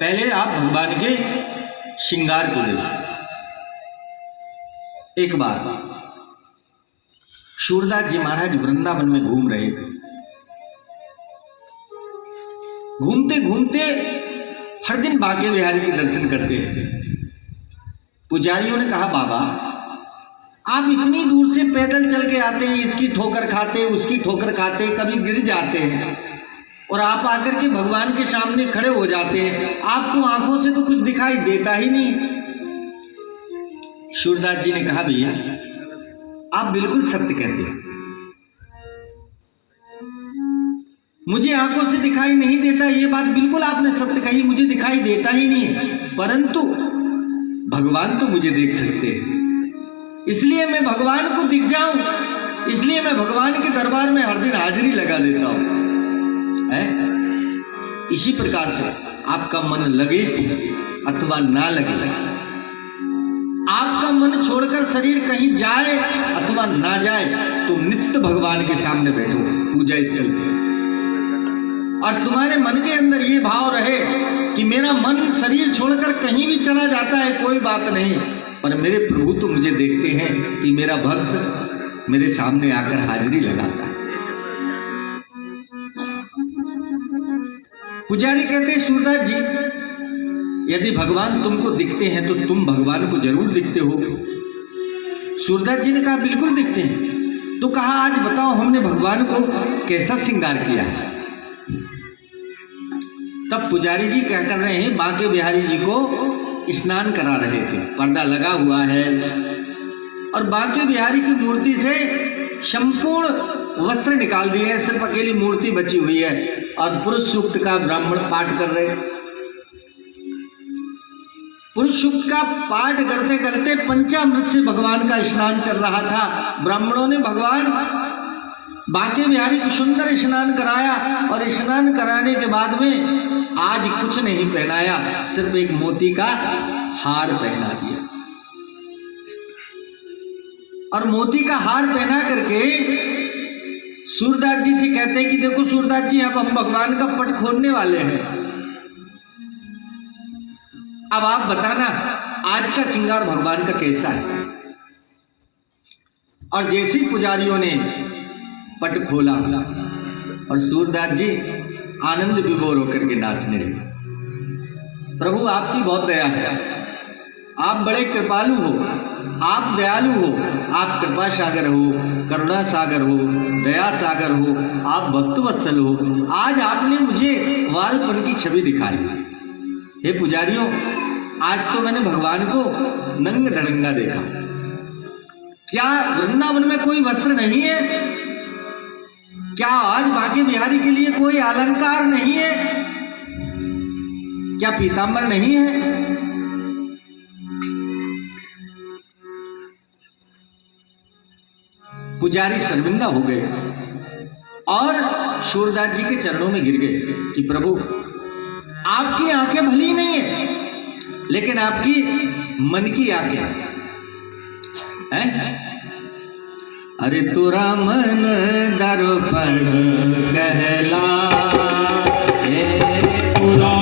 पहले आप भगवान के श्रृंगार को देखो। एक बार सूरदास जी महाराज वृंदावन में घूम रहे थे। घूमते घूमते हर दिन बांके बिहारी के दर्शन करते हैं। पुजारियों ने कहा, बाबा आप इतनी दूर से पैदल चल के आते हैं, इसकी ठोकर खाते उसकी ठोकर खाते, कभी गिर जाते हैं और आप आकर के भगवान के सामने खड़े हो जाते हैं, आपको आंखों से तो कुछ दिखाई देता ही नहीं। सूरदास जी ने कहा, भैया आप बिल्कुल सत्य कहते हैं, मुझे आंखों से दिखाई नहीं देता, ये बात बिल्कुल आपने सत्य कही, मुझे दिखाई देता ही नहीं है, परंतु भगवान तो मुझे देख सकते हैं, इसलिए मैं भगवान को दिख जाऊं, इसलिए मैं भगवान के दरबार में हर दिन हाजिरी लगा देता हूं। इसी प्रकार से आपका मन लगे अथवा ना लगे, आपका मन छोड़कर शरीर कहीं जाए अथवा ना जाए, तो नित्य भगवान के सामने बैठो पूजा स्थल पे, और तुम्हारे मन के अंदर ये भाव रहे कि मेरा मन शरीर छोड़कर कहीं भी चला जाता है, कोई बात नहीं, पर मेरे प्रभु तो मुझे देखते हैं कि मेरा भक्त मेरे सामने आकर हाजिरी लगाता है। पुजारी कहते हैं, सूरदास जी यदि भगवान तुमको दिखते हैं तो तुम भगवान को जरूर दिखते हो। सूरदास जी ने कहा, बिल्कुल दिखते हैं। तो कहा, आज बताओ हमने भगवान को कैसा श्रृंगार किया है। तब पुजारी जी क्या कर रहे हैं, बांके बिहारी जी को स्नान करा रहे थे, पर्दा लगा हुआ है और बांके बिहारी की मूर्ति से संपूर्ण वस्त्र निकाल दिए हैं, सिर्फ अकेली मूर्ति बची हुई है और पुरुष सूक्त का ब्राह्मण पाठ कर रहे। पुरुष सूक्त का पाठ करते करते पंचामृत से भगवान का स्नान चल रहा था। ब्राह्मणों ने भगवान बांके बिहारी को सुंदर स्नान कराया और स्नान कराने के बाद में आज कुछ नहीं पहनाया, सिर्फ एक मोती का हार पहना दिया। और मोती का हार पहना करके सूरदास जी से कहते हैं कि देखो सूरदास जी, अब हम भगवान का पट खोलने वाले हैं, अब आप बताना आज का श्रृंगार भगवान का कैसा है। और जैसे ही पुजारियों ने पट खोला और सूरदास जी आनंद विभोर होकर के नाचने लगे। प्रभु आपकी बहुत दया है, आप बड़े कृपालु हो, आप दयालु हो, आप कृपा सागर हो, करुणा सागर हो, दया सागर हो, आप भक्तवत्सल हो। आज आपने मुझे वालपन की छवि दिखाई। हे पुजारियों, आज तो मैंने भगवान को नंग धड़ंगा देखा। क्या वृंदावन में कोई वस्त्र नहीं है? क्या आज बांके बिहारी के लिए कोई अलंकार नहीं है? क्या पीतांबर नहीं है? पुजारी शर्मिंदा हो गए और सूरदास जी के चरणों में गिर गए कि प्रभु आपकी आंखें भली नहीं है, लेकिन आपकी मन की आंखें हैं। अरे तुरा मन दर्पण कहला, तुरा